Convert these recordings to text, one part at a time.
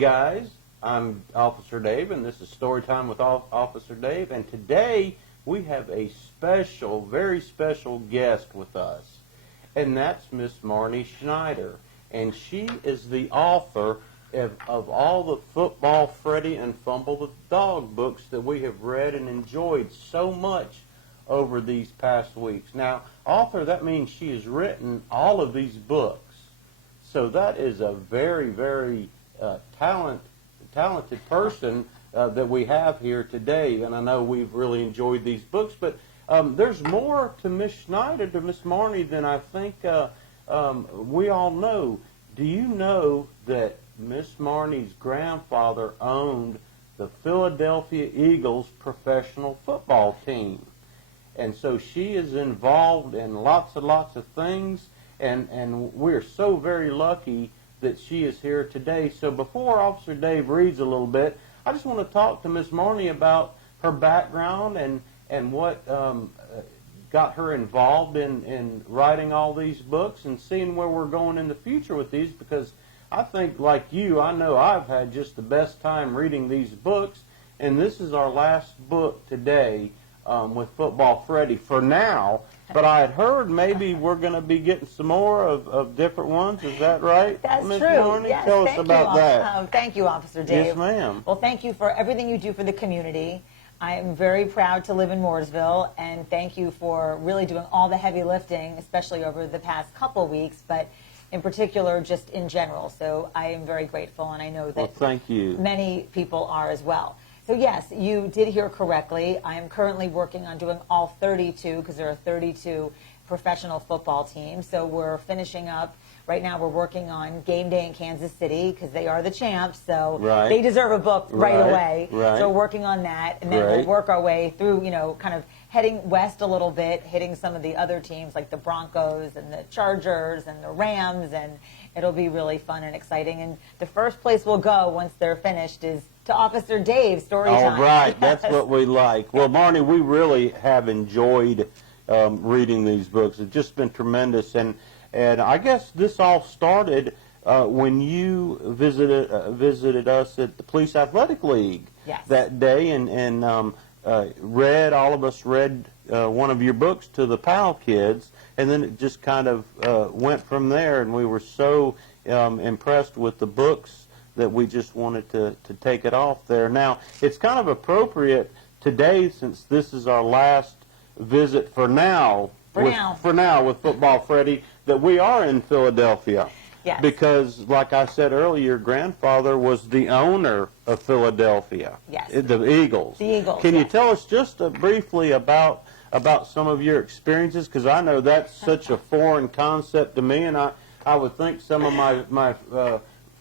guys, I'm Officer Dave, and this is Storytime with Officer Dave, and today we have a special, very special guest with us, and that's Miss Marnie Schneider, and she is the author of all the Football Freddy and Fumble the Dog books that we have read and enjoyed so much over these past weeks. Now, author, that means she has written all of these books. So that is a very, very talented person that we have here today, and I know we've really enjoyed these books. But there's more to Miss Schneider, to Miss Marnie, than I think we all know. Do you know that Miss Marnie's grandfather owned the Philadelphia Eagles professional football team? And so she is involved in lots and lots of things. And we're so very lucky that she is here today. So before Officer Dave reads a little bit, I just want to talk to Miss Marnie about her background and what got her involved in writing all these books and seeing where we're going in the future with these, because I think, like you, I know I've had just the best time reading these books, and this is our last book today with Football Freddy for now. But I had heard maybe we're going to be getting some more of different ones. Is that right? That's Ms. true. Marnie? Yes, Tell us about that. Thank you, Officer Dave. Yes, ma'am. Well, thank you for everything you do for the community. I am very proud to live in Mooresville, and thank you for really doing all the heavy lifting, especially over the past couple weeks, but in particular just in general. So I am very grateful, and I know that thank you. Many people are as well. So yes, you did hear correctly. I am currently working on doing all 32, because there are 32 professional football teams. So we're finishing up. Right now we're working on game day in Kansas City, because they are the champs, so they deserve a book right away. So we're working on that, and then we'll work our way through, you know, kind of heading west a little bit, hitting some of the other teams like the Broncos and the Chargers and the Rams, and it'll be really fun and exciting. And the first place we'll go once they're finished is to Officer Dave's Storytime. All right, that's what we like. Well, Marnie, we really have enjoyed reading these books. It's just been tremendous, and I guess this all started when you visited us at the Police Athletic League that day, and all of us read one of your books to the PAL kids, and then it just kind of went from there, and we were so impressed with the books that we just wanted to take it off there. Now, it's kind of appropriate today, since this is our last visit for now with Football Freddy, that we are in Philadelphia. Yes. Because, like I said earlier, your grandfather was the owner of Philadelphia. Yes. The Eagles. The Eagles. Can you tell us just briefly about some of your experiences? Because I know that's such a foreign concept to me, and I would think some of my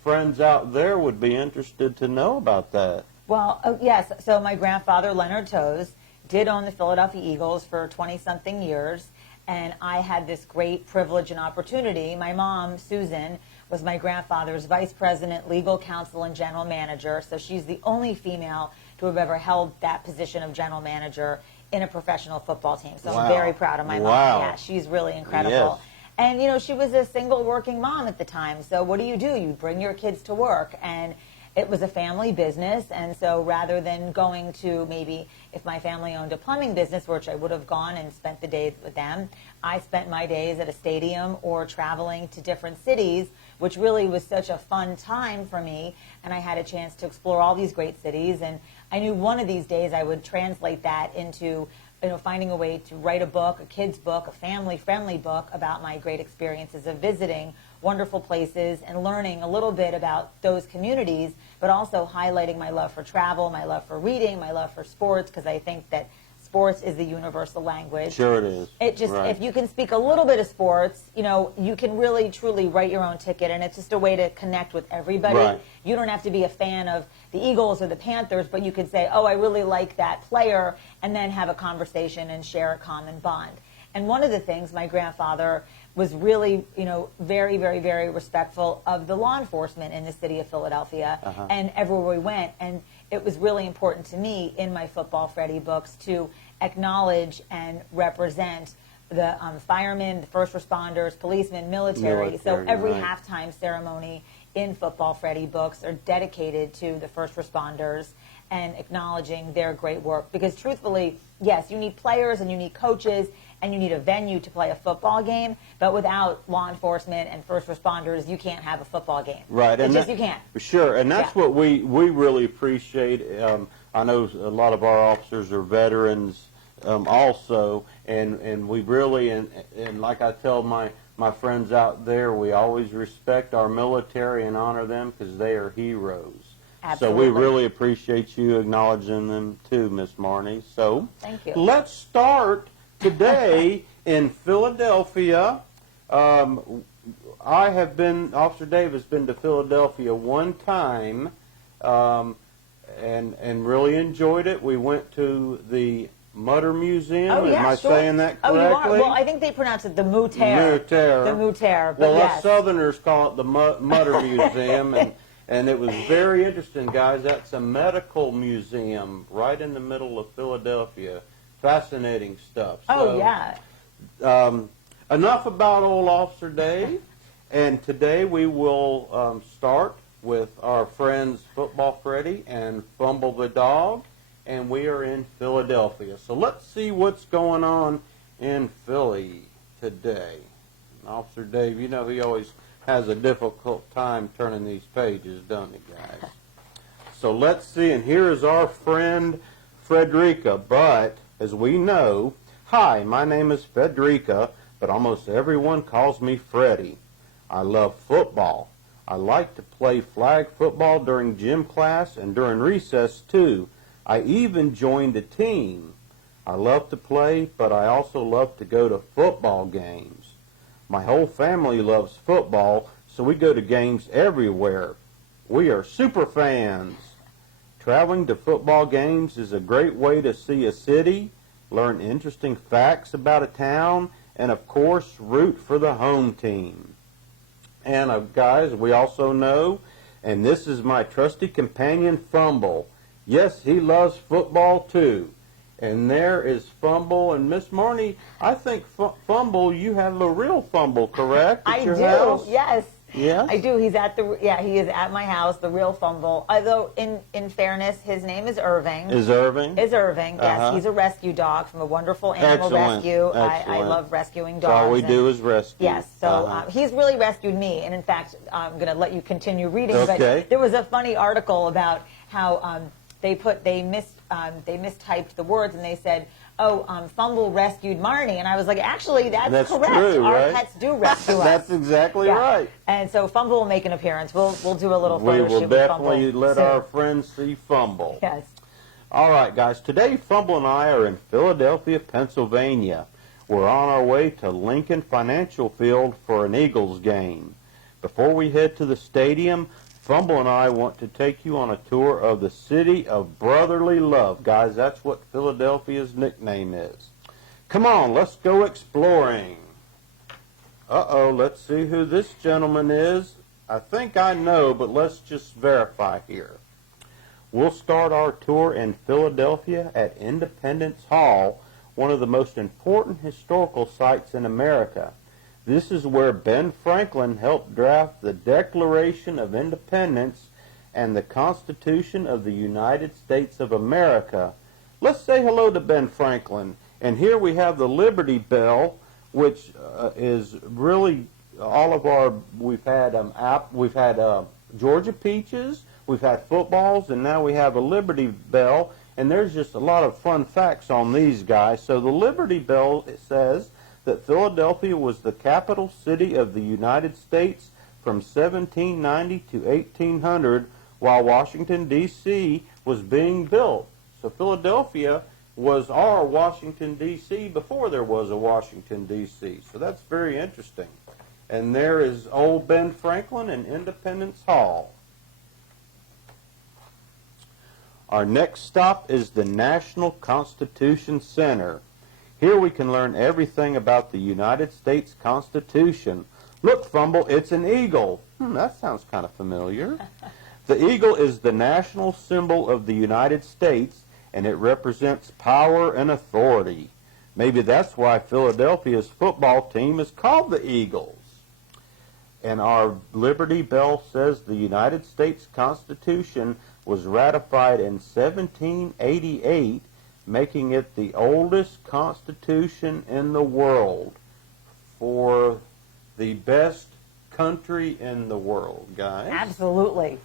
friends out there would be interested to know about that. Well, yes. So my grandfather, Leonard Toes, did own the Philadelphia Eagles for 20-something years, and I had this great privilege and opportunity. My mom, Susan, was my grandfather's vice president, legal counsel, and general manager, so she's the only female to have ever held that position of general manager in a professional football team. So I'm very proud of my mom. Yeah, she's really incredible. Yes. And, you know, she was a single working mom at the time, so what do? You bring your kids to work, and it was a family business, and so rather than going to, maybe if my family owned a plumbing business, which I would have gone and spent the days with them, I spent my days at a stadium or traveling to different cities, which really was such a fun time for me, and I had a chance to explore all these great cities, and I knew one of these days I would translate that into, you know, finding a way to write a book, a kid's book, a family-friendly book about my great experiences of visiting wonderful places and learning a little bit about those communities, but also highlighting my love for travel, my love for reading, my love for sports, because I think that sports is the universal language. Sure it is. It just, if you can speak a little bit of sports, you know, you can really, truly write your own ticket, and it's just a way to connect with everybody. You don't have to be a fan of the Eagles or the Panthers, but you could say, oh, I really like that player, and then have a conversation and share a common bond. And one of the things, my grandfather was really, you know, very, very, very respectful of the law enforcement in the city of Philadelphia and everywhere we went. And it was really important to me in my Football Freddy books to acknowledge and represent firemen, the first responders, policemen, military. So every right. halftime ceremony in football, Freddie books are dedicated to the first responders and acknowledging their great work. Because truthfully, yes, you need players and you need coaches and you need a venue to play a football game, but without law enforcement and first responders, you can't have a football game. Right. It's just you can't. Sure, and that's what we really appreciate. I know a lot of our officers are veterans also, and we really, and like I tell my friends out there, we always respect our military and honor them because they are heroes. Absolutely. So we really appreciate you acknowledging them too, Miss Marnie. So thank you. Let's start today in Philadelphia. Officer Dave has been to Philadelphia one time and really enjoyed it. We went to the Mutter Museum. Oh, yeah, Am I sure. saying that correctly? Oh, you are? Well, I think they pronounce it the Mutter. The Mutter, but well, yes. us Southerners call it the Mutter Museum, and it was very interesting, guys. That's a medical museum right in the middle of Philadelphia. Fascinating stuff. Oh, yeah. Enough about old Officer Dave, and today we will start with our friends Football Freddy and Fumble the Dog, and we are in Philadelphia. So let's see what's going on in Philly today. And Officer Dave, you know he always has a difficult time turning these pages, don't he, guys? So let's see, and here is our friend Frederica, but as we know, hi, my name is Frederica, but almost everyone calls me Freddie. I love football. I like to play flag football during gym class and during recess too. I even joined a team. I love to play, but I also love to go to football games. My whole family loves football, so we go to games everywhere. We are super fans. Traveling to football games is a great way to see a city, learn interesting facts about a town, and of course, root for the home team. And guys, we also know, and this is my trusty companion, Fumble. Yes, he loves football too. And there is Fumble. And Miss Marnie, I think Fumble, you have a real Fumble, correct? I do, house? yes. Yeah? I do. He is at my house, the real Fumble. Although, in fairness, his name is Irving. Is Irving? Is Irving, yes. He's a resue dog from a wonderful animal rescue. I love rescuing dogs. So all we do is rescue. Yes, so he's really rescued me. And in fact, I'm going to let you continue reading. Okay. But there was a funny article about how they mistyped the words and they said, Fumble rescued Marnie. And I was like, actually, that's correct. True, Our right? pets do rescue us. That's exactly right. And so Fumble will make an appearance. We'll do a little photo We will shoot with Fumble definitely let soon. our friends see Fumble. Yes. All right, guys. Today, Fumble and I are in Philadelphia, Pennsylvania. We're on our way to Lincoln Financial Field for an Eagles game. Before we head to the stadium, Fumble and I want to take you on a tour of the city of brotherly love. Guys, that's what Philadelphia's nickname is. Come on, let's go exploring. Uh-oh, let's see who this gentleman is. I think I know, but let's just verify here. We'll start our tour in Philadelphia at Independence Hall, one of the most important historical sites in America. This is where Ben Franklin helped draft the Declaration of Independence and the Constitution of the United States of America. Let's say hello to Ben Franklin. And here we have the Liberty Bell, which is really all of our. We've had Georgia Peaches, we've had footballs, and now we have a Liberty Bell. And there's just a lot of fun facts on these guys. So the Liberty Bell, it says that Philadelphia was the capital city of the United States from 1790 to 1800, while Washington, D.C. was being built. So Philadelphia was our Washington, D.C. before there was a Washington, D.C. So that's very interesting. And there is old Ben Franklin in Independence Hall. Our next stop is the National Constitution Center. Here we can learn everything about the United States Constitution. Look, Fumble, it's an eagle. That sounds kind of familiar. The eagle is the national symbol of the United States, and it represents power and authority. Maybe that's why Philadelphia's football team is called the Eagles. And our Liberty Bell says the United States Constitution was ratified in 1788, making it the oldest constitution in the world for the best country in the world, guys. Absolutely.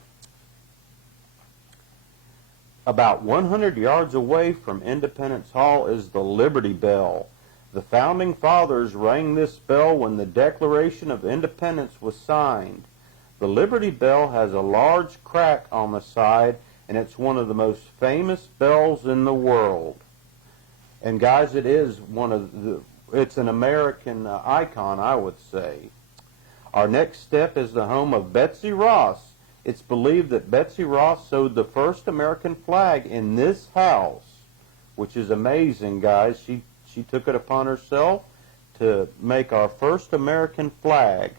About 100 yards away from Independence Hall is the Liberty Bell. The Founding Fathers rang this bell when the Declaration of Independence was signed. The Liberty Bell has a large crack on the side, and it's one of the most famous bells in the world. And guys, it is it's an American icon, I would say. Our next step is the home of Betsy Ross. It's believed that Betsy Ross sewed the first American flag in this house, which is amazing, guys. She took it upon herself to make our first American flag.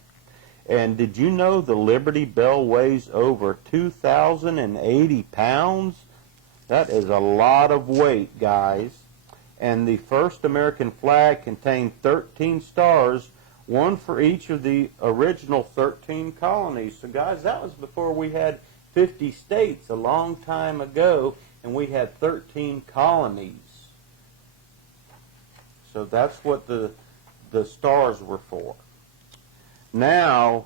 And did you know the Liberty Bell weighs over 2,080 pounds? That is a lot of weight, guys. And the first American flag contained 13 stars, one for each of the original 13 colonies. So, guys, that was before we had 50 states a long time ago, and we had 13 colonies. So that's what the stars were for. Now,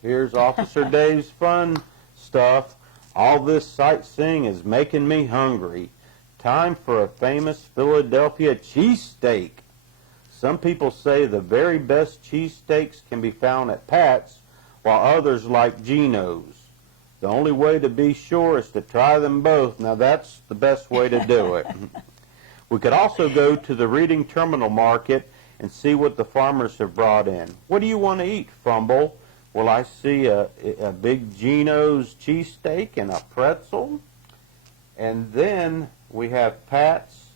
here's Officer Dave's fun stuff. All this sightseeing is making me hungry. Time for a famous Philadelphia cheesesteak. Some people say the very best cheesesteaks can be found at Pat's, while others like Geno's. The only way to be sure is to try them both. Now that's the best way to do it. We could also go to the Reading Terminal Market and see what the farmers have brought in. What do you want to eat, Fumble? Well, I see a big Geno's cheesesteak and a pretzel. And then we have Pat's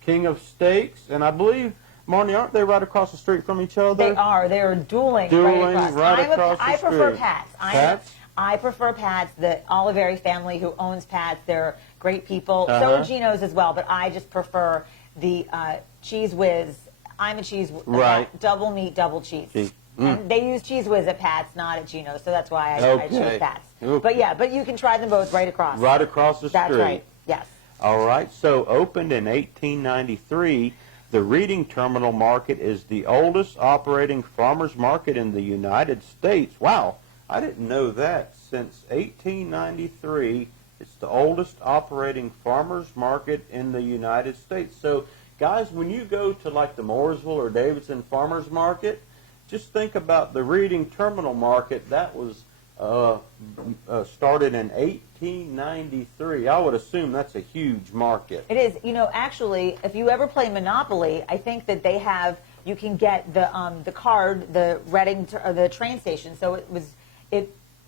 King of Steaks. And I believe, Marnie, aren't they right across the street from each other? They are. They are dueling right across the street. I prefer Pat's. Pat's? I prefer Pat's. The Oliveri family who owns Pat's, they're great people. So are Geno's as well, but I just prefer the Cheese Whiz. I'm a cheese double meat, double cheese. And they use Cheese Whiz at Pat's, not at Geno's, so that's why I choose Pat's. Okay. But you can try them both right across. Right across the street. That's right. Yes. All right. So opened in 1893, the Reading Terminal Market is the oldest operating farmers market in the United States. Wow. I didn't know that. Since 1893, it's the oldest operating farmers market in the United States. So, guys, when you go to like the Mooresville or Davidson Farmers Market, just think about the Reading Terminal Market. That was started in 1893. I would assume that's a huge market. It is. You know, actually, if you ever play Monopoly, I think that they have. You can get the card, the the train station. So it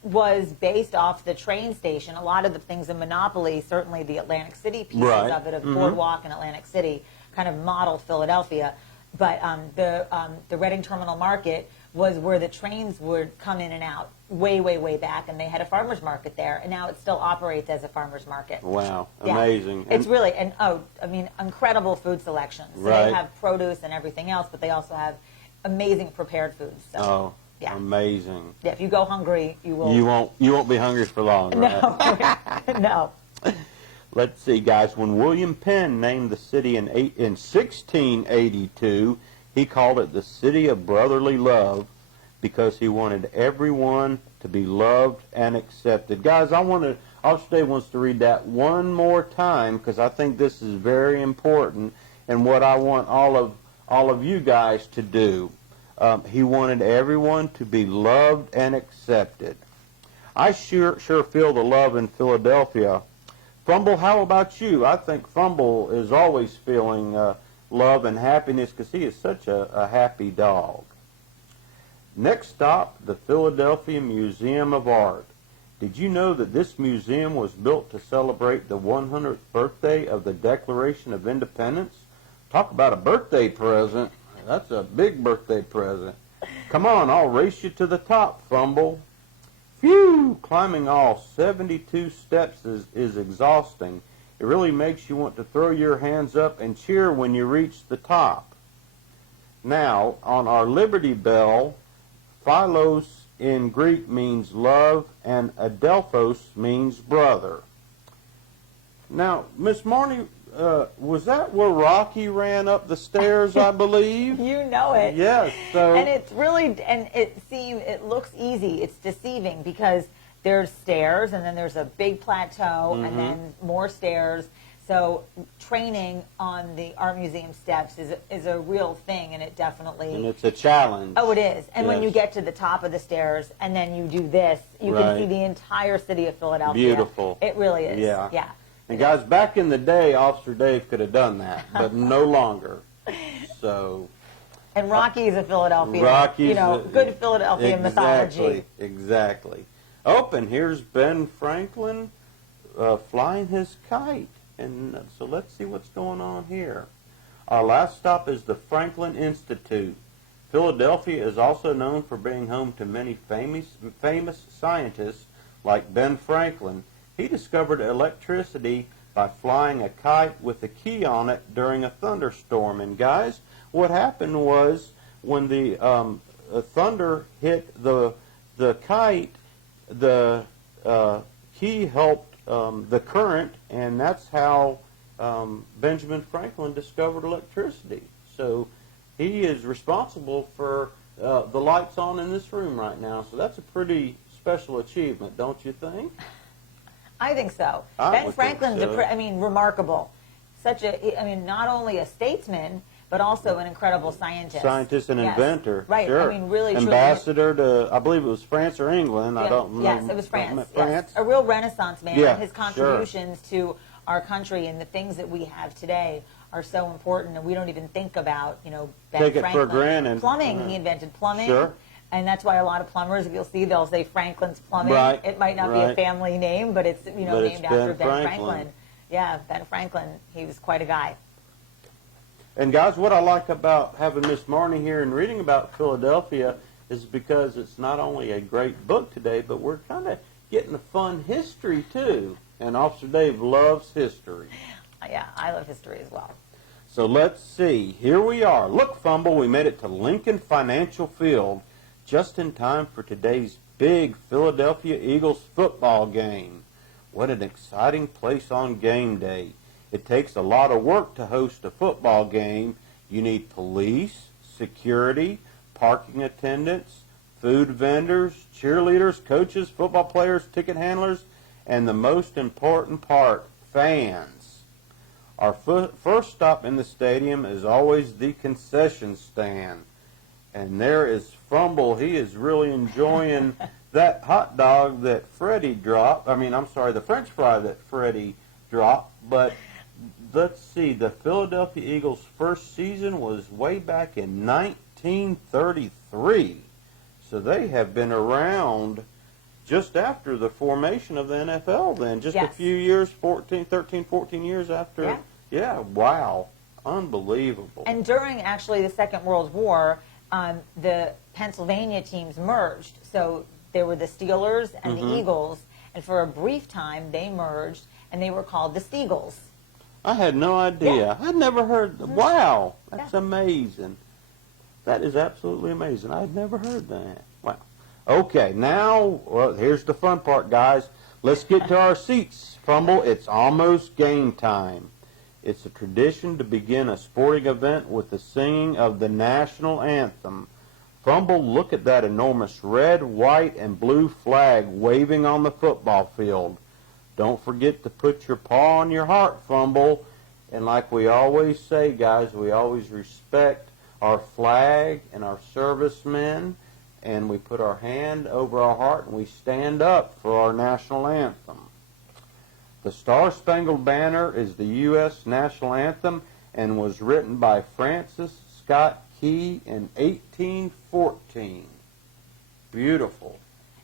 was based off the train station. A lot of the things in Monopoly, certainly the Atlantic City pieces of it, of Boardwalk and Atlantic City, kind of modeled Philadelphia. But the Reading Terminal Market was where the trains would come in and out way, way, way back, and they had a farmer's market there, and now it still operates as a farmer's market. Wow, yeah. Amazing. It's really, incredible food selections. So they have produce and everything else, but they also have amazing prepared foods. So, yeah. Amazing. Yeah, if you go hungry, you will. You won't be hungry for long, right? No, no. Let's see, guys. When William Penn named the city in 1682, he called it the City of Brotherly Love because he wanted everyone to be loved and accepted. Guys, Officer wants to read that one more time because I think this is very important and what I want all of you guys to do. He wanted everyone to be loved and accepted. I sure feel the love in Philadelphia. Fumble, how about you? I think Fumble is always feeling love and happiness because he is such a happy dog. Next stop, the Philadelphia Museum of Art. Did you know that this museum was built to celebrate the 100th birthday of the Declaration of Independence? Talk about a birthday present. That's a big birthday present. Come on, I'll race you to the top, Fumble. Phew! Climbing all 72 steps is exhausting. It really makes you want to throw your hands up and cheer when you reach the top. Now, on our Liberty Bell, Philos in Greek means love, and Adelphos means brother. Now, Miss Marnie, was that where Rocky ran up the stairs, I believe? You know it. Yes. So. And it's really, and it looks easy. It's deceiving because there's stairs, and then there's a big plateau, and then more stairs. So training on the art museum steps is a real thing, and it definitely... And it's a challenge. Oh, it is. And yes. when you get to the top of the stairs, and then you do this, you right. can see the entire city of Philadelphia. Beautiful. It really is. Yeah. Yeah. And guys, back in the day, Officer Dave could have done that, but no longer. So... And Rocky is a Philadelphia, Rocky's good Philadelphia mythology. Exactly. Oh, and here's Ben Franklin flying his kite. And so let's see what's going on here. Our last stop is the Franklin Institute. Philadelphia is also known for being home to many famous scientists like Ben Franklin. He discovered electricity by flying a kite with a key on it during a thunderstorm. And guys, what happened was when the thunder hit the kite, the key helped the current, and that's how Benjamin Franklin discovered electricity. So he is responsible for the lights on in this room right now. So that's a pretty special achievement, don't you think? I think so. I Ben Franklin's, so. Remarkable. Not only a statesman, but also an incredible scientist. Scientist and yes. inventor. Right. Sure. Really, ambassador to, I believe it was France or England. Yeah. I don't know. Yes, it was France. France. Yes. A real Renaissance man. Yeah, His contributions to our country and the things that we have today are so important, and we don't even think about, Ben Take Franklin. it for granted. Plumbing. He invented plumbing. Sure. And that's why a lot of plumbers, if you'll see, they'll say Franklin's Plumbing. Right. It might not be a family name, but it's named after Ben Franklin. Yeah, Ben Franklin. He was quite a guy. And guys, what I like about having Miss Marnie here and reading about Philadelphia is because it's not only a great book today, but we're kind of getting a fun history too. And Officer Dave loves history. Yeah, I love history as well. So let's see. Here we are. Look, Fumble, we made it to Lincoln Financial Field just in time for today's big Philadelphia Eagles football game. What an exciting place on game day. It takes a lot of work to host a football game. You need police, security, parking attendants, food vendors, cheerleaders, coaches, football players, ticket handlers, and the most important part, fans. Our first stop in the stadium is always the concession stand. And there is Fumble. He is really enjoying that hot dog that Freddie dropped. The French fry that Freddie dropped. But let's see, the Philadelphia Eagles' first season was way back in 1933. So they have been around just after the formation of the NFL then. Just yes. a few years, 14 years after. Yeah. Yeah, wow. Unbelievable. And during, actually, the Second World War, the Pennsylvania teams merged. So there were the Steelers and the Eagles, and for a brief time they merged, and they were called the Steagles. I had no idea. Yeah. I'd never heard. Wow, that's Yeah. amazing. That is absolutely amazing. I'd never heard that. Wow. Okay, now, here's the fun part, guys. Let's get to our seats. Fumble, it's almost game time. It's a tradition to begin a sporting event with the singing of the national anthem. Fumble, look at that enormous red, white, and blue flag waving on the football field. Don't forget to put your paw on your heart, Fumble. And like we always say, guys, we always respect our flag and our servicemen, and we put our hand over our heart and we stand up for our national anthem. The Star-Spangled Banner is the U.S. national anthem and was written by Francis Scott Key in 1814. Beautiful.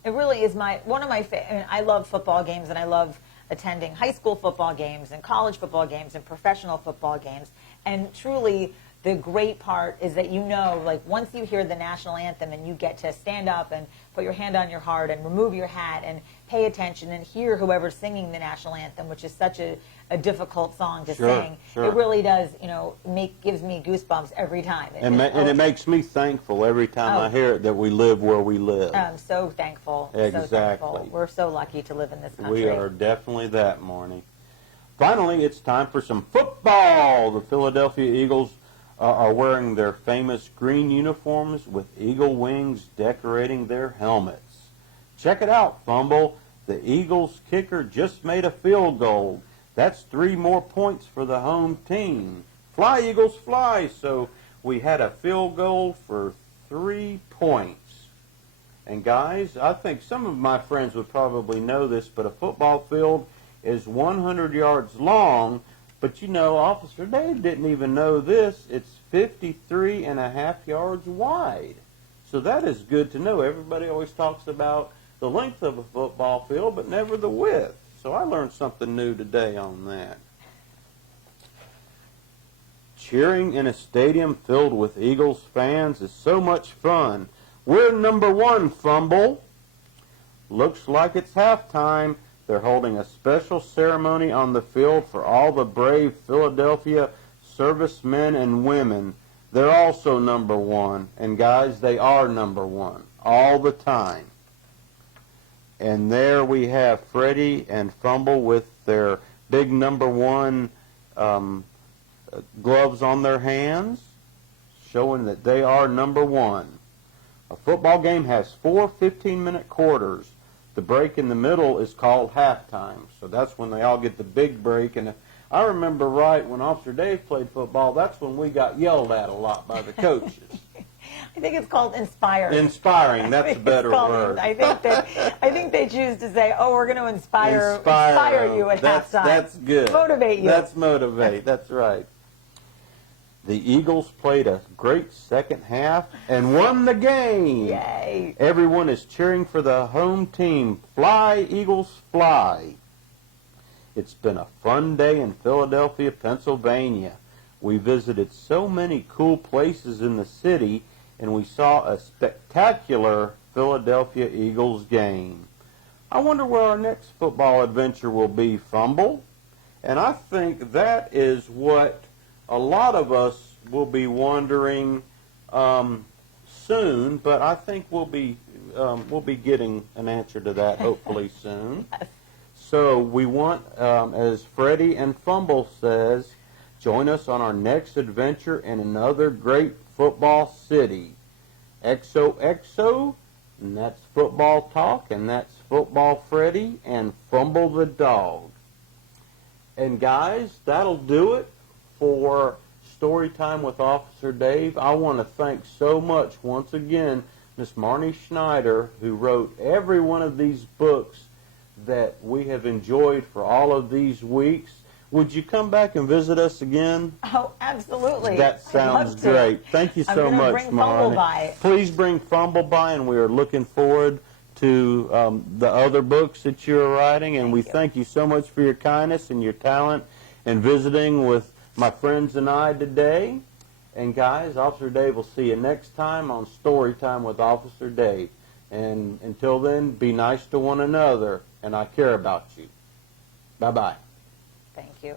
It really is one of my favorite. I love football games, and I love attending high school football games and college football games and professional football games. And truly, the great part is that, you know, like once you hear the national anthem and you get to stand up and put your hand on your heart and remove your hat and pay attention and hear whoever's singing the national anthem, which is such a difficult song to sing, it really does, you know, gives me goosebumps every time. And it makes me thankful every time I hear it that we live where we live. I'm so thankful. Exactly. So thankful. We're so lucky to live in this country. We are definitely that, Marnie. Finally, it's time for some football. The Philadelphia Eagles are wearing their famous green uniforms with eagle wings decorating their helmets. Check it out, Fumble. The Eagles kicker just made a field goal. That's 3 more points for the home team. Fly, Eagles, fly. So we had a field goal for 3 points. And guys, I think some of my friends would probably know this, but a football field is 100 yards long. But you know, Officer Dave didn't even know this. It's 53.5 yards wide. So that is good to know. Everybody always talks about the length of a football field, but never the width. So I learned something new today on that. Cheering in a stadium filled with Eagles fans is so much fun. We're number 1, Fumble. Looks like it's halftime. They're holding a special ceremony on the field for all the brave Philadelphia servicemen and women. They're also number 1. And guys, they are number 1 all the time. And there we have Freddie and Fumble with their big number 1 gloves on their hands, showing that they are number 1. A football game has 4 15-minute quarters. The break in the middle is called halftime. So that's when they all get the big break. And if I remember right, when Officer Dave played football, that's when we got yelled at a lot by the coaches. I think it's called inspiring. Inspiring, that's a better word. I think they choose to say, "Oh, we're going to inspire you at halftime." That's good. Motivate you. That's motivate. That's right. The Eagles played a great second half and won the game. Yay! Everyone is cheering for the home team. Fly, Eagles, fly. It's been a fun day in Philadelphia, Pennsylvania. We visited so many cool places in the city, and we saw a spectacular Philadelphia Eagles game. I wonder where our next football adventure will be, Fumble. And I think that is what a lot of us will be wondering soon, but I think we'll be getting an answer to that hopefully soon. So we want, as Freddie and Fumble says, join us on our next adventure in another great football city. XOXO, and that's football talk, and that's Football Freddie and Fumble the dog. And guys, that'll do it for Story Time with Officer Dave. I want to thank so much once again Miss Marnie Schneider, who wrote every one of these books that we have enjoyed for all of these weeks. Would you come back and visit us again? Oh, absolutely. That sounds great. Thank you so much, bring Fumble Marnie. by. Please bring Fumble by, and we are looking forward to the other books that you're writing. And we thank you so much for your kindness and your talent and visiting with my friends and I today. And guys, Officer Dave will see you next time on Story Time with Officer Dave. And until then, be nice to one another, and I care about you. Bye-bye. Thank you.